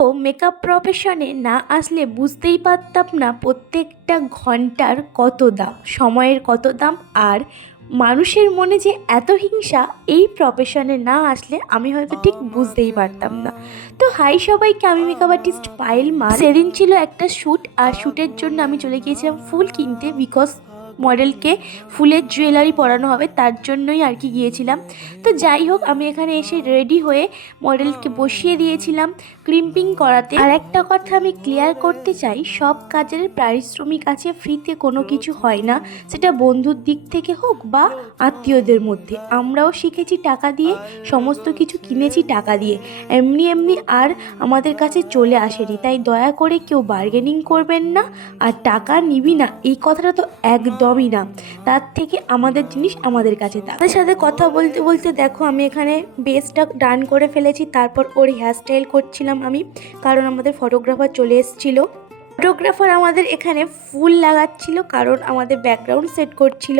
তো মেকআপ প্রফেশনে না আসলে বুঝতেই পারতাম না প্রত্যেকটা ঘন্টার কত দাম, সময়ের কত দাম, আর মানুষের মনে যে এত হিংসা এই প্রফেশনে না আসলে আমি হয়তো ঠিক বুঝতেই পারতাম না। তো হাই সবাইকে, আমি মেকআপ আর্টিস্ট পায়েল মা। সেদিন ছিল একটা শ্যুট, আর শ্যুটের জন্য আমি চলে গিয়েছিলাম ফুল কিনতে, বিকজ মডেলকে ফুলের জুয়েলারি পরানো হবে, তার জন্যই আর কি গিয়েছিলাম। তো যাই হোক, আমি এখানে এসে রেডি হয়ে মডেলকে বসিয়ে দিয়েছিলাম ক্রিম্পিং করাতে। আর একটা কথা আমি ক্লিয়ার করতে চাই, সব কাজের পারিশ্রমিক আছে, ফ্রিতে কোনো কিছু হয় না, সেটা বন্ধুর দিক থেকে হোক বা আত্মীয়দের মধ্যে। আমরাও শিখেছি টাকা দিয়ে, সমস্ত কিছু কিনেছি টাকা দিয়ে, এমনি এমনি আর আমাদের কাছে চলে আসেনি। তাই দয়া করে কেউ বার্গেনিং করবেন না, আর টাকা নিবি না এই কথাটা তো একদমই না। তার থেকে আমাদের জিনিস আমাদের কাছে থাক। তাদের সাথে কথা বলতে বলতে দেখো আমি এখানে বেসটা ডান করে ফেলেছি, তারপর ওর হেয়ারস্টাইল করছিলাম আমি, কারণ আমাদের ফটোগ্রাফার চলে এসেছিলো। ফটোগ্রাফার আমাদের এখানে ফুল লাগাচ্ছিল, কারণ আমাদের ব্যাকগ্রাউন্ড সেট করছিল।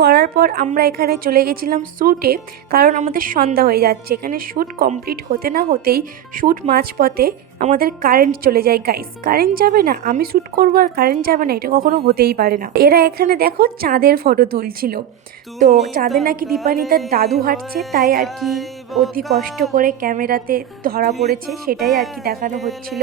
করার পর আমরা এখানে চলে গেছিলাম শ্যুটে, কারণ আমাদের সন্ধ্যা হয়ে যাচ্ছে। এখানে শ্যুট কমপ্লিট হতে না হতেই শ্যুট মাঝপথে আমাদের কারেন্ট চলে যায়। গাইস, কারেন্ট যাবে না, আমি শ্যুট করবো আর কারেন্ট যাবে না, এটা কখনো হতেই পারে না। এরা এখানে দেখো চাঁদের ফটো তুলছিল। তো চাঁদে নাকি দীপানি তার দাদু হাঁটছে, তাই আর কি অতি কষ্ট করে ক্যামেরাতে ধরা পড়েছে, সেটাই আর কি দেখানো হচ্ছিল।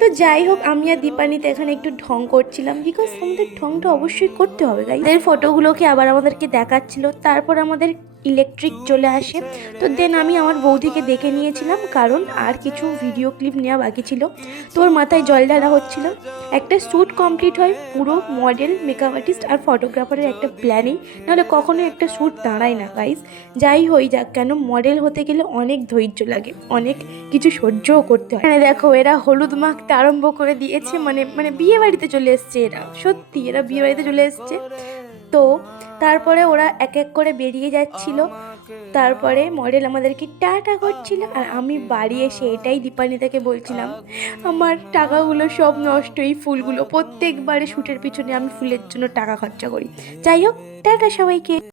তো যাই হোক, আমি আর দীপানিতে এখানে একটু ঢং করছিলাম, বিকজ আমাদের ঢংটা অবশ্যই করতে হবে। গাইস, এর ফটোগুলোকে আবার আমাদেরকে দেখাচ্ছিল। তারপর আমাদের ইলেকট্রিক চলে আসে। তো দেন আমি আমার বৌদিকে দেখে নিয়েছিলাম, কারণ আর কিছু ভিডিও ক্লিপ নেওয়া বাকি ছিল। তোর মাথায় জল ঢালা হচ্ছিল। একটা শ্যুট কমপ্লিট হয় পুরো মডেল, মেকআপ আর্টিস্ট আর ফটোগ্রাফারের একটা প্ল্যানিং, নাহলে কখনোই একটা শ্যুট দাঁড়ায় না। গাইস, যাই হয়ে যাক কেন, মডেল হতে গেলে অনেক ধৈর্য লাগে, অনেক কিছু সহ্যও করতে হয়। এখানে দেখো এরা হলুদ মাখতে আরম্ভ করে দিয়েছে, মানে বিয়ে বাড়িতে চলে এসছে এরা, সত্যি এরা বিয়ে বাড়িতে চলে এসছে। তো তারপরে ওরা এক এক করে বেরিয়ে যাচ্ছিল, তারপরে মডেল আমাদেরকে টাটা করছিল, আর আমি বাড়ি এসে এটাই দীপানিতাকে বলছিলাম, আমার টাকাগুলো সব নষ্ট, এই ফুলগুলো প্রত্যেকবারে শ্যুটের পিছনে আমি ফুলের জন্য টাকা খরচা করি। যাই হোক, টাটা সবাইকে।